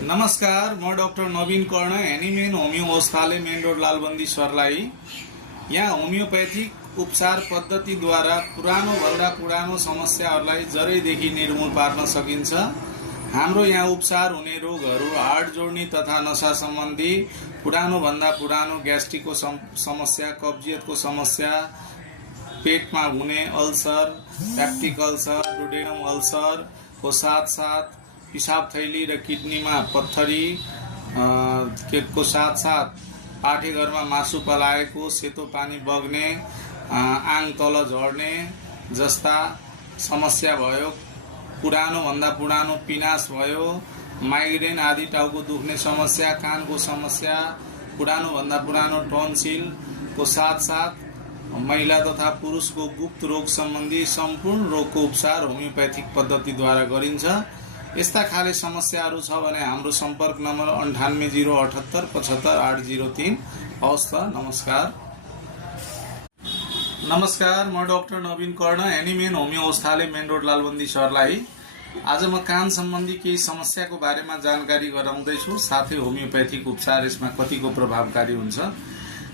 नमस्कार, म डाक्टर नवीन कर्ण एनिमेन होमियो औषधालय मेन रोड लालबन्दी सर्लाही। यहाँ होमियोपैथिक उपचार पद्धतिद्वारा पुरानो समस्याहरूलाई जरैदेखि निर्मूल पार्न सकिन्छ। हाम्रो यहाँ उपचार हुने रोगहरू हाड जोड्नी तथा नशा सम्बन्धी, पुरानो ग्यास्ट्रिकको समस्या, कब्जियतको समस्या, पेटमा हुने ulcer, peptic ulcer, duodenum ulcer को साथ पिसाब थैली र किडनीमा पत्थरी को साथ पाठेघरमा मासु पलाएको, सेतो पानी बग्ने, आङ तल झर्ने जस्ता समस्या भयो, पुरानो पिनास भयो, माइग्रेन आदि टाउको दुख्ने समस्या, कानको समस्या, पुरानो टोन्सिल को साथ महिला तथा पुरुषको गुप्त रोग सम्बन्धी सम्पूर्ण रोगको उपचार होमियोपैथिक पद्धतिद्वारा गरिन्छ। यस्ता खाले समस्याहरू छ भने हाम्रो सम्पर्क नम्बर 9807875803। हवस् त, नमस्कार, म डाक्टर नवीन कर्ण एनिमेन होमियो औषधालय मेन रोड लालबन्दी सर्लाही। आज म कान सम्बन्धी केही समस्याको बारेमा जानकारी गराउँदैछु, साथै होमियोपैथिक उपचार यसमा कतिको प्रभावकारी हुन्छ।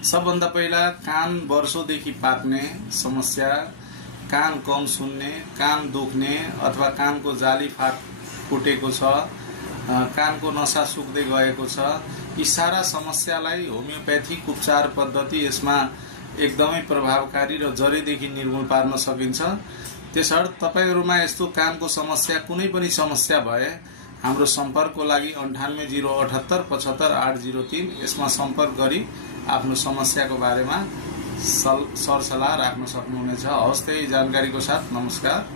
सबभन्दा पहिला कान वर्षौंदेखि पाक्ने समस्या, कान कम सुन्ने, कान दुख्ने अथवा कानको जाली फुटेको छ, कानको नसा सुक्दै गएको छ, यी सारा समस्यालाई होमियोपैथिक उपचार पद्धति यसमा एकदमै प्रभावकारी र जरैदेखि निर्मूल पार्न सकिन्छ। त्यसर्थ तपाईहरुमा यस्तो कानको समस्या कुनै पनि समस्या भए हाम्रो सम्पर्कको लागि 9807875803 यसमा सम्पर्क गरी आफ्नो समस्याको बारेमा सरसल्लाह राख्न सक्नुहुनेछ। हवस् त, यही जानकारीको साथ नमस्कार।